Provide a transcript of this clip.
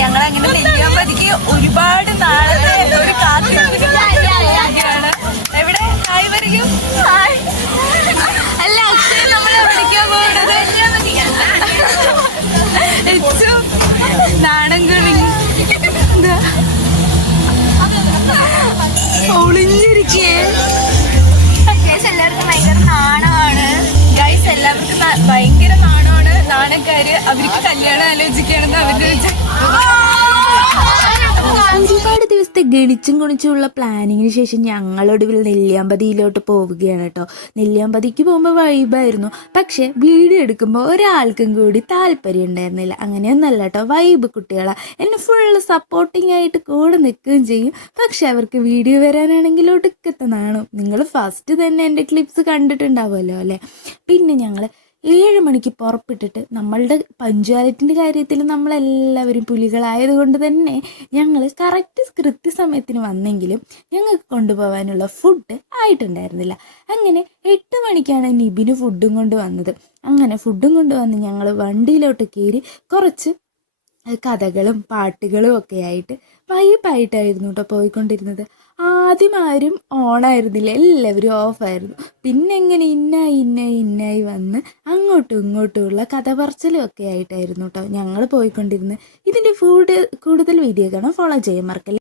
ഞങ്ങളങ്ങനെ നെല്ലിയാമ്പതിക്ക് ഒരുപാട് നാളത്തെ ഒരു കാത്തിരിക്കുകയാണ്. എവിടെ ഹായ് വരികയും അല്ല അക്ഷയ നമ്മളെ വിളിക്കാൻ പോകുന്നത് ഏറ്റവും നാടൻ കളി എന്താ ഒളിഞ്ഞിരിക്കേ. എല്ലാവർക്കും ഭയങ്കര നാണമാണ് ഗൈസ്, എല്ലാവർക്കും ഭയങ്കര നാണമാണ്. നാണക്കാര് അവർക്ക് കല്യാണം ആലോചിക്കുകയാണെന്ന് അവരുടെ ഒരുപാട് ദിവസത്തെ ഗണിച്ചും കുണിച്ചുമുള്ള പ്ലാനിങ്ങിന് ശേഷം ഞങ്ങളൊടുവിൽ നെല്ലിയാമ്പതിയിലോട്ട് പോവുകയാണ് കേട്ടോ. നെല്ലിയാമ്പതിക്ക് പോകുമ്പോൾ വൈബായിരുന്നു, പക്ഷെ വീഡിയോ എടുക്കുമ്പോൾ ഒരാൾക്കും കൂടി താല്പര്യം ഉണ്ടായിരുന്നില്ല. അങ്ങനെയൊന്നല്ല കേട്ടോ, വൈബ് കുട്ടികളാണ്, എന്നെ ഫുള്ള് സപ്പോർട്ടിങ് ആയിട്ട് കൂടെ നിൽക്കുകയും ചെയ്യും. പക്ഷെ അവർക്ക് വീഡിയോ വരാനാണെങ്കിൽ ഒടുക്കത്തെ നാണു. നിങ്ങൾ ഫസ്റ്റ് തന്നെ എൻ്റെ ക്ലിപ്സ് കണ്ടിട്ടുണ്ടാവുമല്ലോ അല്ലേ. പിന്നെ ഞങ്ങൾ 7 മണിക്ക് പുറപ്പെട്ടിട്ട് നമ്മളുടെ പഞ്ച്വാലിറ്റിൻ്റെ കാര്യത്തിൽ നമ്മളെല്ലാവരും പുലികളായതുകൊണ്ട് തന്നെ ഞങ്ങൾ കൃത്യസമയത്തിന് വന്നെങ്കിലും ഞങ്ങൾക്ക് കൊണ്ടുപോകാനുള്ള ഫുഡ് ആയിട്ടുണ്ടായിരുന്നില്ല. അങ്ങനെ 8 മണിക്കാണ് നിബിന് ഫുഡും കൊണ്ട് വന്നത്. അങ്ങനെ ഫുഡും കൊണ്ടുവന്ന് ഞങ്ങൾ വണ്ടിയിലോട്ട് കയറി കുറച്ച് കഥകളും പാട്ടുകളും ഒക്കെ ആയിട്ട് വൈബായിട്ടായിരുന്നു കേട്ടോ പോയിക്കൊണ്ടിരുന്നത്. ആദ്യം ആരും ഓണായിരുന്നില്ല, എല്ലാവരും ഓഫായിരുന്നു. പിന്നെ എങ്ങനെ ഇന്നായി വന്ന് അങ്ങോട്ടും ഇങ്ങോട്ടുമുള്ള കഥ പറച്ചിലും ഒക്കെ ആയിട്ടായിരുന്നു കേട്ടോ ഞങ്ങൾ പോയിക്കൊണ്ടിരുന്നത്. ഇതിൻ്റെ കൂടുതൽ വീഡിയോ കാണാൻ ഫോളോ ചെയ്യാൻ മറക്കല്ലേ.